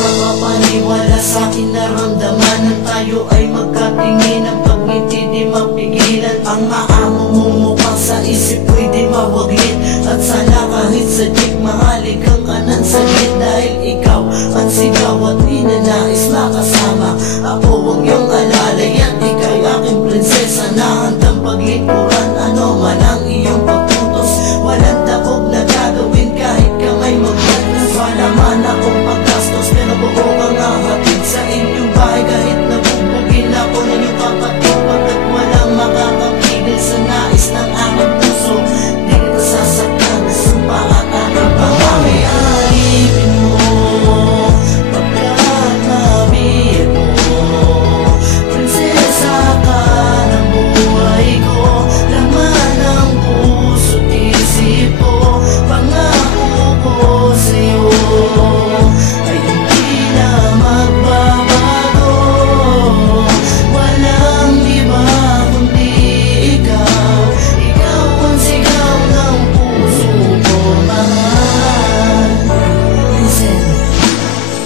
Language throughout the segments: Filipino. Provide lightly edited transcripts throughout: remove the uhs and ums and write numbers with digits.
Makapaniwala sa'kin naramdaman na tayo ay magkatingin. Ang pagngiti di mapigilan, ang maamumumukha sa isip ko'y di mawaglit. At sana kahit sa jeep mahalik ang kanan saglit, dahil ikaw ang sigaw at ninanais makasama ako. Huwag niyong alalay at ikaw'y aking prinsesa na handang paglikuran. Ano man ang iyong pagtutos, walang takot na gagawin kahit kamay magpatos. Wala man akong paggastos, pero buo kang hahatid sa inyong bahay. Kahit nabubugin ako ng iyong kapatid, pagkat walang makakapigil sa nais ng aking puso. Di kita sasaktan, sumpa at aking pangami. Alipin mo pagkat nabiyag mo, prinsesa ka ng buhay ko. Laman ng puso't isip ko, pangako ko sa'yo ay hindi na magbabago. Walang iba kundi ikaw, ikaw ang sigaw ng puso ko, mahal. Listen,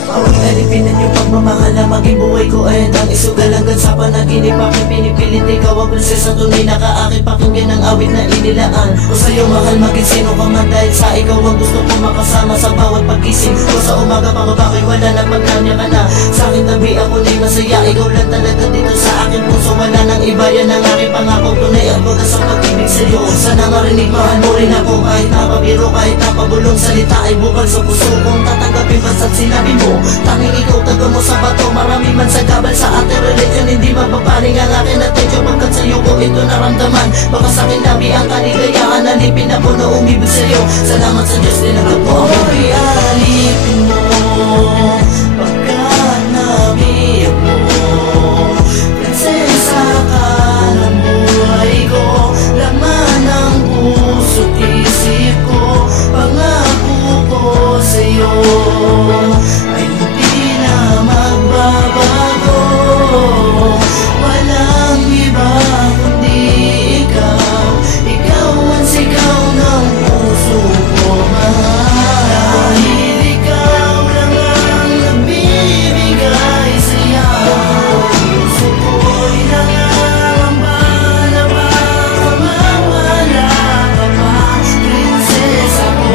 bawat alipin ang iyong pagmamahal na maging buhay ko ay handang isugal hanggang sa panaginip. Aking pinipilit, ikaw ang prinsesa tunay na kaakit. Pakinggan ang awit na inilaan ko sa'yo, mahal, maging sino ka man, dahil sa ikaw ang gusto ko makasama sa bawat pagising ko. Sa umaga pababa ko'y wala na, pagkanya ka na sa akin tabi, ako na'y masaya. Ikaw lang talaga dito sa akin puso, wala nang iba. Yan ang aking pangako, tunay ang baga sa pag-ibig sa'yo. Sana marinig, mahal mo rin ako. Kahit napabiro, kahit napabulong salita ay bukal sa puso kong tatanggapin basta't sinabi mo. Tanging ikaw taga mo sa bato, marami man sa gabal sa ating religion, hindi mapaparing ang akin atensyon. Pagkat sa'yo ko ito naramdaman, baka sa'kin labi ang kaligayahan. Alipin ako na umibig sa'yo, salamat sa Diyos tinanggap mo ako. Alipin mo pagkat nabiyag mo, prinsesa ka ng buhay ko. Laman ng puso't isip ko, pangako ko sa'yo ay hindi na magbabago. Walang iba kundi ikaw, ikaw ang sigaw ng puso ko, mahal. Dahil ikaw lang ang nagbibigay saya, puso ko'y nangangamba na baka mawala ka pa, prinsesa ko.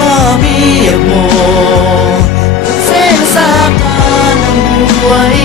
Nabiyag mo, prinsesa ka ng buhay